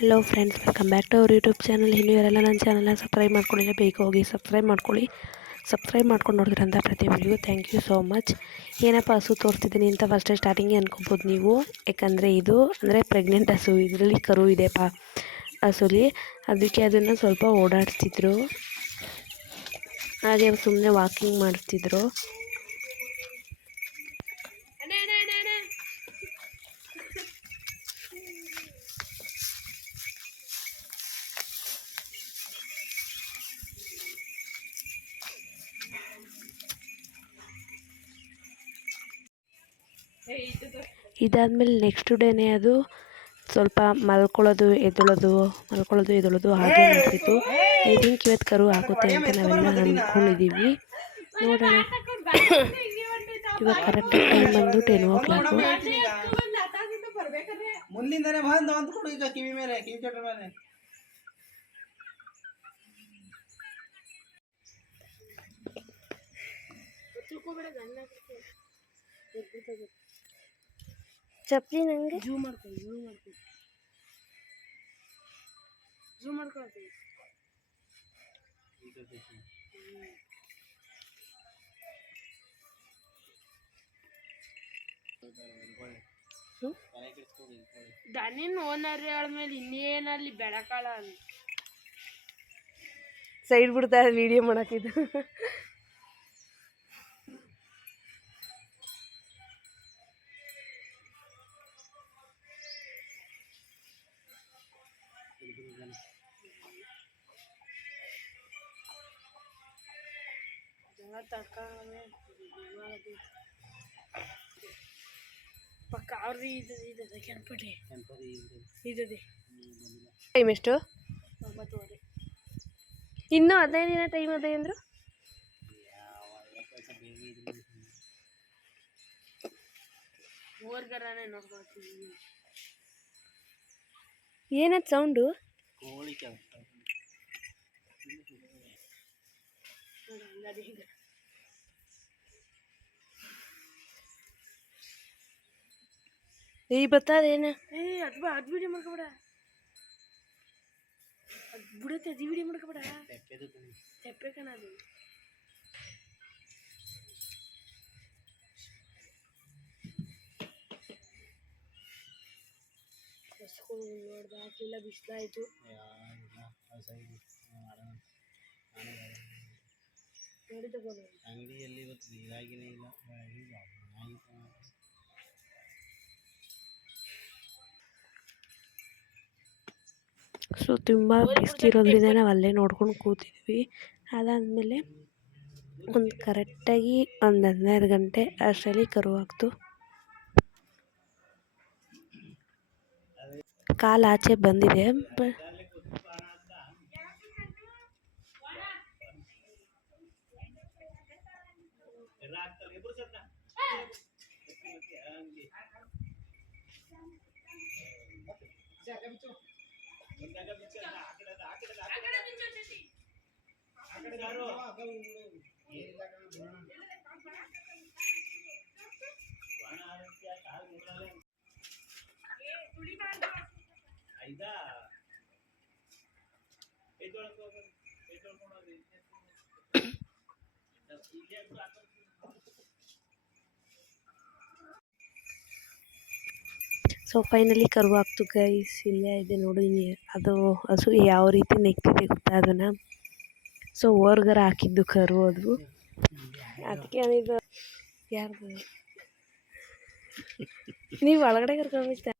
Hello friends, welcome back to our YouTube channel. ಇನ್ನೂ ಯಾರೆಲ್ಲ ನನ್ನ ಚಾನಲ್ನ ಸಬ್ಸ್ಕ್ರೈಬ್ ಮಾಡ್ಕೊಳ್ಳಿಲ್ಲ, ಬೇಗ ಹೋಗಿ ಸಬ್ಸ್ಕ್ರೈಬ್ ಮಾಡ್ಕೊಳ್ಳಿ. ಸಬ್ಸ್ಕ್ರೈಬ್ ಮಾಡ್ಕೊಂಡು ನೋಡಿದ್ರಂಥ ಪ್ರತಿಯೊಬ್ಬರಿಗೂ ಥ್ಯಾಂಕ್ ಯು ಸೋ ಮಚ್. ಏನಪ್ಪ ಹಸು ತೋರಿಸ್ತಿದ್ದೀನಿ ಅಂತ ಫಸ್ಟ್ ಸ್ಟಾರ್ಟಿಂಗೇ ಅನ್ಕೋಬೋದು ನೀವು, ಯಾಕಂದರೆ ಇದು ಅಂದರೆ ಪ್ರೆಗ್ನೆಂಟ್ ಹಸು, ಇದರಲ್ಲಿ ಕರು ಇದೆಪ್ಪ ಹಸುಲಿ. ಅದಕ್ಕೆ ಅದನ್ನು ಸ್ವಲ್ಪ ಓಡಾಡ್ತಿದ್ರು, ಹಾಗೆ ಸುಮ್ಮನೆ ವಾಕಿಂಗ್ ಮಾಡ್ತಿದ್ರು. ಇದಾದಮೇಲೆ ನೆಕ್ಸ್ಟ್ ಡೇನೇ ಅದು ಸ್ವಲ್ಪ ಮಲ್ಕೊಳ್ಳೋದು ಎದ್ದೊಳೋದು ಹಾಗೆ ಮಾಡ್ತಿತ್ತು. ಐ ಥಿಂಕ್ ಇವತ್ತು ಕರು ಆಗುತ್ತೆ ಅಂತ ನಾವೆಲ್ಲ ಅಂದ್ಕೊಂಡಿದ್ದೀವಿ. ನೋಡೋಣ. ಇವಾಗ ಕರೆಕ್ಟ್ ಟೈಮ್ ಬಂದು 10 o'clock. ಮುಂದಿಂದನೇ ಬಂದು ಅಂದ್ಕೊಂಡು ಈಗ ಕಿವಿ ಮೇಲೆ ಕಿವಿ ಚಟ್ರ ಮೇಲೆ ಚಪ್ಪಲಿ ನಂಗೆ ಝೂಮ್ ಮಾಡ್ಕೊಳ್ಳಿ ದನಿನ್ ಓನರ್ ಹೇಳ್ಮೇಲೆ ಇನ್ನೇನಲ್ಲಿ ಬೆಳಕಾಳ ಸೈಡ್ ಬಿಡ್ತಾ ವಿಡಿಯೋ ಮಾಡಾಕಿದ್ದು. ಪಕ್ಕ ಅವ್ರದ್ದು ಇದೆ ಕೆಂಪಡಿ ಇದೆ. ಟೈಮ್ ಎಷ್ಟು? 9:30. ಇನ್ನೂ 15 ದಿನ ಟೈಮ್ ಅದೇ ಅಂದರು. ಓರ್ಗರನೇ ನೋಡ್ಕೊಳ್ತೀವಿ. ಏನದು ಸೌಂಡು? ಈ ಬತ್ತದೇನು? ಅದು ವಿಡಿಯೋ ಮಾಡ್ಕೊಬೇಡ, ಅದು ಬಿಡುತ್ತೆ. ಅದು ವಿಡಿಯೋ ಮಾಡ್ಕೊಬೇಡ, ತೆಪ್ಪೆ ಕಣ ಅದು. ಬಸ್ಗಳು ನೋಡ್ದೆ ಹಾಕಿಲ್ಲ, ಬಿಸಿಲಾಯಿತು. ನೋಡಿ ತಗೋದು ಅಂಗಡಿಯಲ್ಲಿ ಇವತ್ತು ಇದಾಗಿನೇ ಇಲ್ಲ. ಸೊ ತುಂಬ ಬಿಸ್ತಿರೋದ್ರಿಂದ ನಾವು ಅಲ್ಲೇ ನೋಡ್ಕೊಂಡು ಕೂತಿದ್ವಿ. ಅದಾದಮೇಲೆ ಒಂದು ಕರೆಕ್ಟಾಗಿ 12 ಗಂಟೆ ಅಷ್ಟರಲ್ಲಿ ಕರು ಹಾಕ್ತು. ಕಾಲು ಆಚೆ ಬಂದಿದೆ. ಸೊ ಫೈನಲಿ ಕರು ಹಾಕ್ತು ಗೈಸ್. ಇಲ್ಲೇ ಇದೆ ನೋಡಿ, ಅದು ಹಸು ಯಾವ ರೀತಿ ನೆಕ್ತಿದೆ ಗೊತ್ತಾ ಅದನ್ನು. ಸೊ ಓರ್ಗರ ಹಾಕಿದ್ದು ಕರು ಅದು. ಅದಕ್ಕೆ ಇದು ಯಾರ್ದು ನೀವು ಒಳಗಡೆ ಕರ್ಕೊಂಡ್ಬಿಡ್ತಾ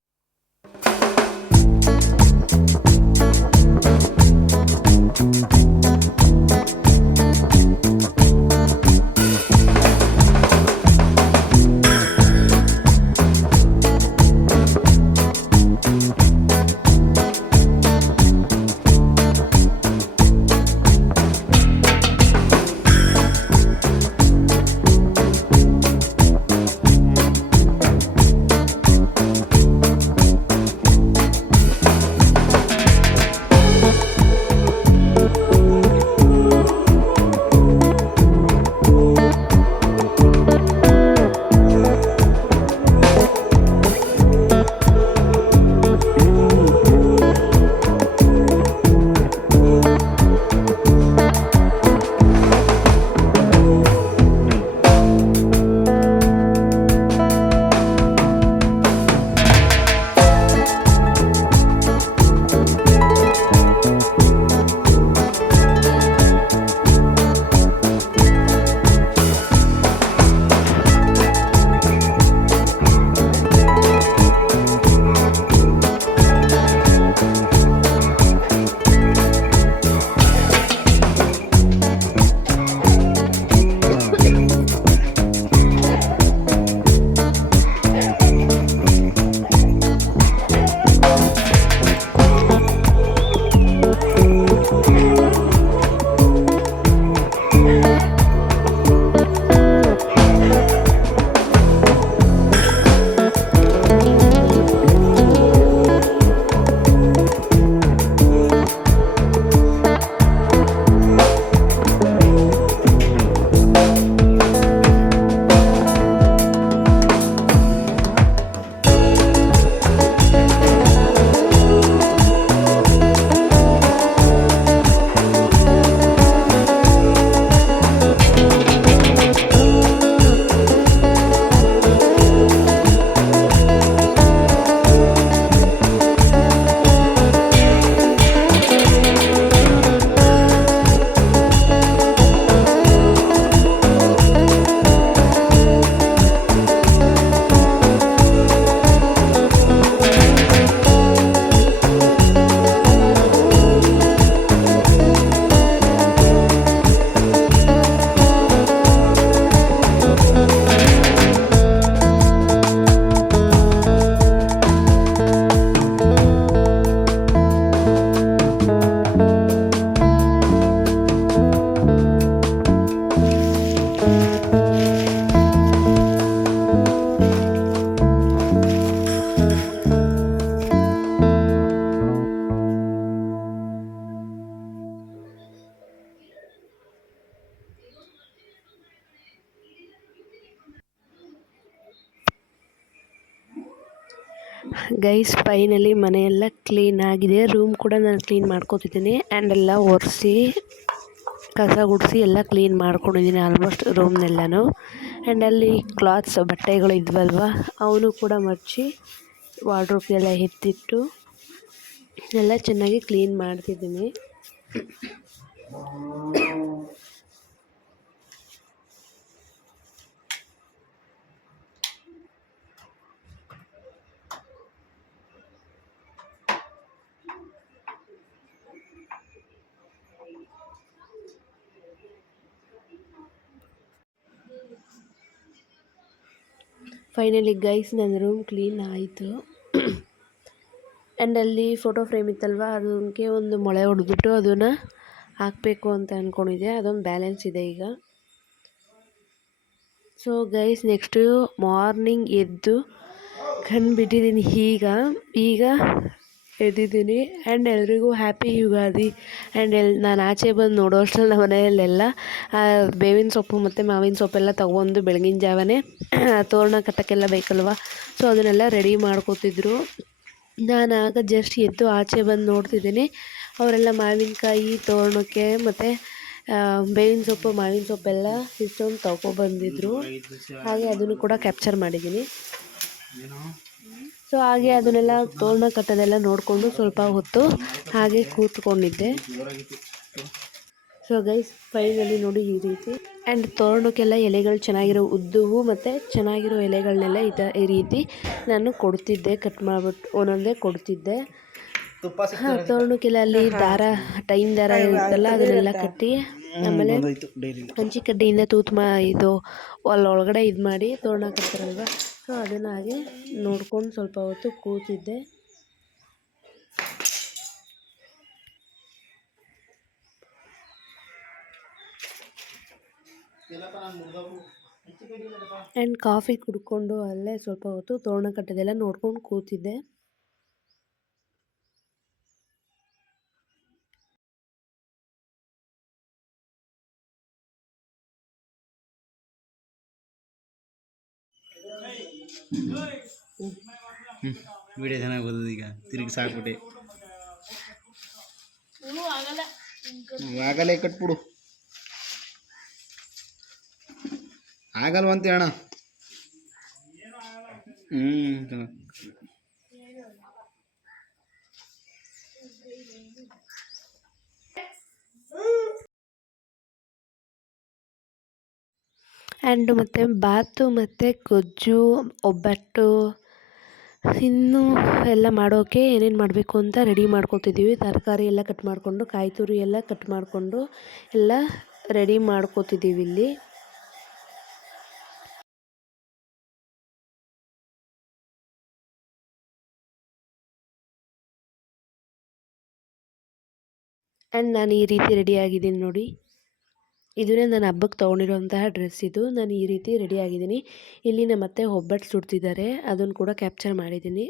ಗೈಸ್ ಫೈನಲಿ ಮನೆಯೆಲ್ಲ ಕ್ಲೀನ್ ಆಗಿದೆ. ರೂಮ್ ಕೂಡ ನಾನು ಕ್ಲೀನ್ ಮಾಡ್ಕೊತಿದ್ದೀನಿ ಆ್ಯಂಡ್ ಎಲ್ಲ ಒರೆಸಿ ಕಸ ಗುಡಿಸಿ ಎಲ್ಲ ಕ್ಲೀನ್ ಮಾಡ್ಕೊಂಡಿದ್ದೀನಿ ಆಲ್ಮೋಸ್ಟ್ ರೂಮ್ನೆಲ್ಲನೂ. ಆ್ಯಂಡ್ ಅಲ್ಲಿ ಕ್ಲಾತ್ಸ್ ಬಟ್ಟೆಗಳು ಇದ್ವಲ್ವ ಅವನು ಕೂಡ ಮಡಚಿ ವಾರ್ಡ್ರೋಬ್ಗೆಲ್ಲ ಎತ್ತಿಟ್ಟು ಎಲ್ಲ ಚೆನ್ನಾಗಿ ಕ್ಲೀನ್ ಮಾಡ್ತಿದ್ದೀನಿ. ಫೈನಲಿ ಗೈಸ್ ನನ್ನ ರೂಮ್ ಕ್ಲೀನ್ ಆಯಿತು. ಆ್ಯಂಡ್ ಅಲ್ಲಿ ಫೋಟೋ ಫ್ರೇಮ್ ಇತ್ತಲ್ವ ಅದಕ್ಕೆ ಒಂದು ಮೊಳೆ ಹೊಡೆದ್ಬಿಟ್ಟು ಅದನ್ನು ಹಾಕಬೇಕು ಅಂತ ಅಂದ್ಕೊಂಡಿದ್ದೆ. ಅದೊಂದು ಬ್ಯಾಲೆನ್ಸ್ ಇದೆ ಈಗ. ಸೊ ಗೈಸ್ ನೆಕ್ಸ್ಟು ಮಾರ್ನಿಂಗ್ ಎದ್ದು ಕಂಡುಬಿಟ್ಟಿದ್ದೀನಿ ಈಗ ಎದ್ದಿದ್ದೀನಿ. ಆ್ಯಂಡ್ ಎಲ್ರಿಗೂ ಹ್ಯಾಪಿ ಯುಗಾದಿ. ಆ್ಯಂಡ್ ನಾನು ಆಚೆ ಬಂದು ನೋಡೋ ಅಷ್ಟರಲ್ಲಿ ನಮ್ಮ ಮನೆಯಲ್ಲೆಲ್ಲ ಬೇವಿನ ಸೊಪ್ಪು ಮತ್ತು ಮಾವಿನ ಸೊಪ್ಪೆಲ್ಲ ತೊಗೊಂಡು ಬೆಳಗಿನ ಜಾವನೇ ತೋರಣ ಕಟ್ಟೋಕ್ಕೆಲ್ಲ ಬೇಕಲ್ವ, ಸೊ ಅದನ್ನೆಲ್ಲ ರೆಡಿ ಮಾಡ್ಕೋತಿದ್ರು. ನಾನು ಆಗ ಜಸ್ಟ್ ಎದ್ದು ಆಚೆ ಬಂದು ನೋಡ್ತಿದ್ದೀನಿ ಅವರೆಲ್ಲ ಮಾವಿನಕಾಯಿ ತೋರಣಕ್ಕೆ ಮತ್ತು ಬೇವಿನ ಸೊಪ್ಪು ಮಾವಿನ ಸೊಪ್ಪೆಲ್ಲ ಇಷ್ಟೊಂದು ತೊಗೊಬಂದಿದ್ರು. ಹಾಗೆ ಅದನ್ನು ಕೂಡ ಕ್ಯಾಪ್ಚರ್ ಮಾಡಿದ್ದೀನಿ. ಸೊ ಹಾಗೆ ಅದನ್ನೆಲ್ಲ ತೋರಣ ಕಟ್ಟೋದೆಲ್ಲ ನೋಡಿಕೊಂಡು ಸ್ವಲ್ಪ ಹೊತ್ತು ಹಾಗೆ ಕೂತ್ಕೊಂಡಿದ್ದೆ. ಸೊ ಗೈಸ್ ಫೈನಲಿ ನೋಡಿ ಈ ರೀತಿ. ಆ್ಯಂಡ್ ತೋರಣಕ್ಕೆಲ್ಲ ಎಲೆಗಳು ಚೆನ್ನಾಗಿರೋ ಉದ್ದವು ಮತ್ತು ಚೆನ್ನಾಗಿರೋ ಎಲೆಗಳನ್ನೆಲ್ಲ ಈ ರೀತಿ ನಾನು ಕೊಡ್ತಿದ್ದೆ, ಕಟ್ ಮಾಡಿಬಿಟ್ಟು ಒಂದೊಂದೇ ಕೊಡ್ತಿದ್ದೆ. ತೋರಣಕ್ಕೆಲ್ಲ ಅಲ್ಲಿ ದಾರ ಟೈಮ್ ದಾರ ಇರುತ್ತಲ್ಲ ಅದನ್ನೆಲ್ಲ ಕಟ್ಟಿ ಆಮೇಲೆ ಹಂಚಿ ಕಡ್ಡಿಯಿಂದ ಇದು ಒಳಗಡೆ ಇದು ಮಾಡಿ ತೋರಣ ಕಟ್ತಾರಲ್ವ, ಸೊ ಅದನ್ನು ಹಾಗೆ ನೋಡ್ಕೊಂಡು ಸ್ವಲ್ಪ ಹೊತ್ತು ಕೂತಿದ್ದೆ. ಆ್ಯಂಡ್ ಕಾಫಿ ಕುಡ್ಕೊಂಡು ಅಲ್ಲೇ ಸ್ವಲ್ಪ ಹೊತ್ತು ತೋರಣ ಕಟ್ಟೋದೆಲ್ಲ ನೋಡ್ಕೊಂಡು ಕೂತಿದ್ದೆ. ವಿಡಿಯೋ ಚೆನ್ನಾಗಿ ಬರ್ತದೆ. ಈಗ ತಿರುಗಿ ಸಾಕ್ಬಿಟ್ಟೆ ಆಗಲೇ ಕಟ್ಬಿಡು. ಆಗಲ್ವಂತೆ ಅಣ್ಣ. ಆ್ಯಂಡ್ ಮತ್ತು ಬಾತು ಮತ್ತು ಗೊಜ್ಜು ಒಬ್ಬಟ್ಟು ಇನ್ನೂ ಎಲ್ಲ ಮಾಡೋಕ್ಕೆ ಏನೇನು ಮಾಡಬೇಕು ಅಂತ ರೆಡಿ ಮಾಡ್ಕೊತಿದ್ದೀವಿ. ತರಕಾರಿ ಎಲ್ಲ ಕಟ್ ಮಾಡಿಕೊಂಡು ಕಾಯಿ ತುರಿ ಎಲ್ಲ ಕಟ್ ಮಾಡಿಕೊಂಡು ಎಲ್ಲ ರೆಡಿ ಮಾಡ್ಕೊತಿದ್ದೀವಿ ಇಲ್ಲಿ. ಆ್ಯಂಡ್ ನಾನು ಈ ರೀತಿ ರೆಡಿಯಾಗಿದ್ದೀನಿ ನೋಡಿ. ಇದನ್ನೇ ನಾನು ಹಬ್ಬಕ್ಕೆ ತೊಗೊಂಡಿರೋಂತಹ ಡ್ರೆಸ್ ಇದು. ನಾನು ಈ ರೀತಿ ರೆಡಿಯಾಗಿದ್ದೀನಿ. ಇಲ್ಲಿ ನಮ್ಮ ಅತ್ತೆ ಒಬ್ಬಟ್ಟು ಸುಡ್ತಿದ್ದಾರೆ, ಅದನ್ನು ಕೂಡ ಕ್ಯಾಪ್ಚರ್ ಮಾಡಿದ್ದೀನಿ.